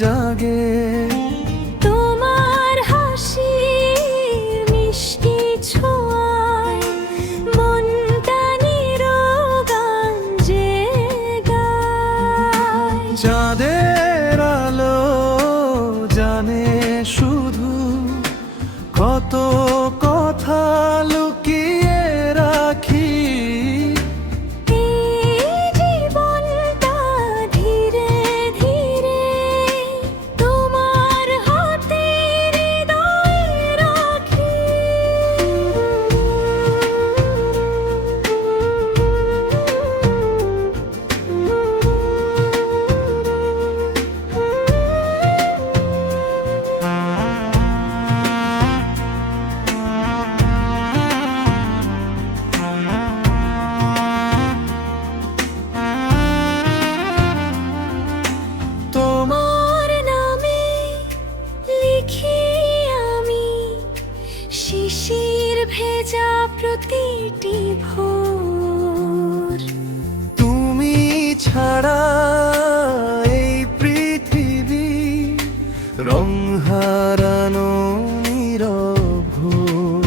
জাগে। তোমার হাসির মিষ্টি ছোঁয়ায় মনটা নিরোগান যে গায়। চাঁদের আলো জানে শুধু কত কথা লুকিয়ে রাখি। এই জীবনটা ধীরে ধীরে তোমার হাতে হৃদয়ে রাখি। তোমার নামে লিখি আমি শিশির ভেজা প্রতিটি ভোর। তুমি ছাড়া এই পৃথিবী রং হারানো নীরব ঘোর।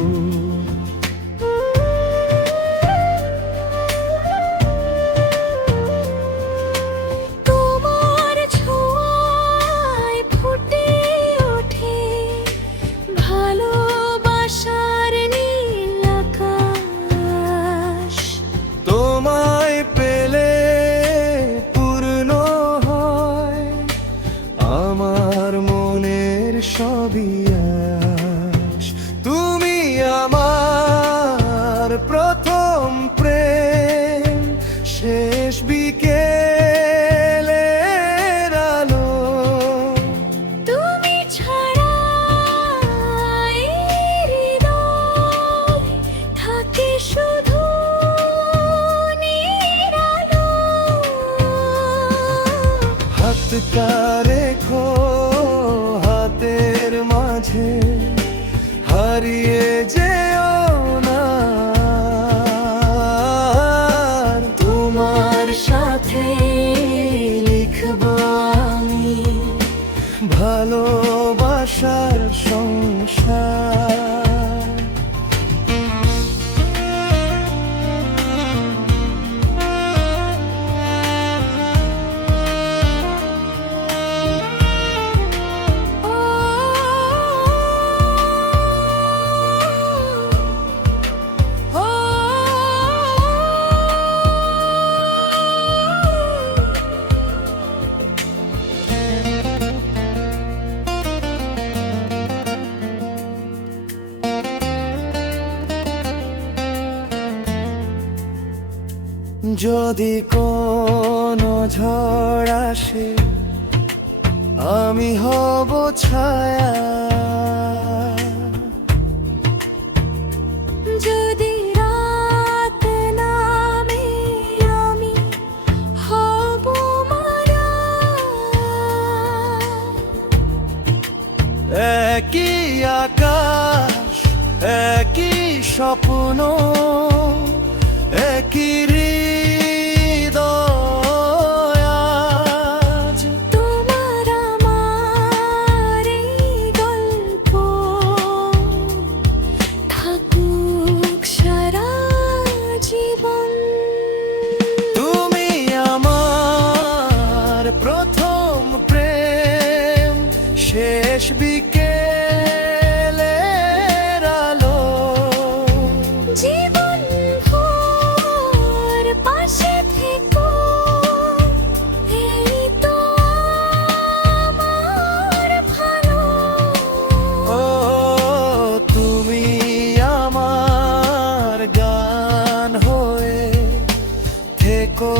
তোমার ছোঁয়ায় ফুটে ওঠে ভালোবাসার নীল আকাশ। তোমায় পেলে পূর্ণ হয় আমার মনের সবই আশ। তুমি আমার প্রথম প্রেম, শেষ বিকেলের আলো। তুমি ছাড়া এই হৃদয় থাকে শুধু নিরালো। হাতটা রেখো হাতের মাঝে, হারিয়ে যেও না। তোমার সাথে লিখব আমি ভালোবাসার সংসার। যদি কোনো ঝড় আসে আমি হব ছায়া। যদি রাত নামে আমি হব মারা। একই আকাশ একই স্বপ্ন, একই হৃদয় আজ। তোমার আমার এই গল্প থাকুক সারা জীবন। তুমি আমার প্রথম প্রেম, শেষ বিকেলের আলো। জীবন ভোর পাশে থেকো, এই তো আমার ভালো। ও তুমি আমার গান হয়ে থেকো।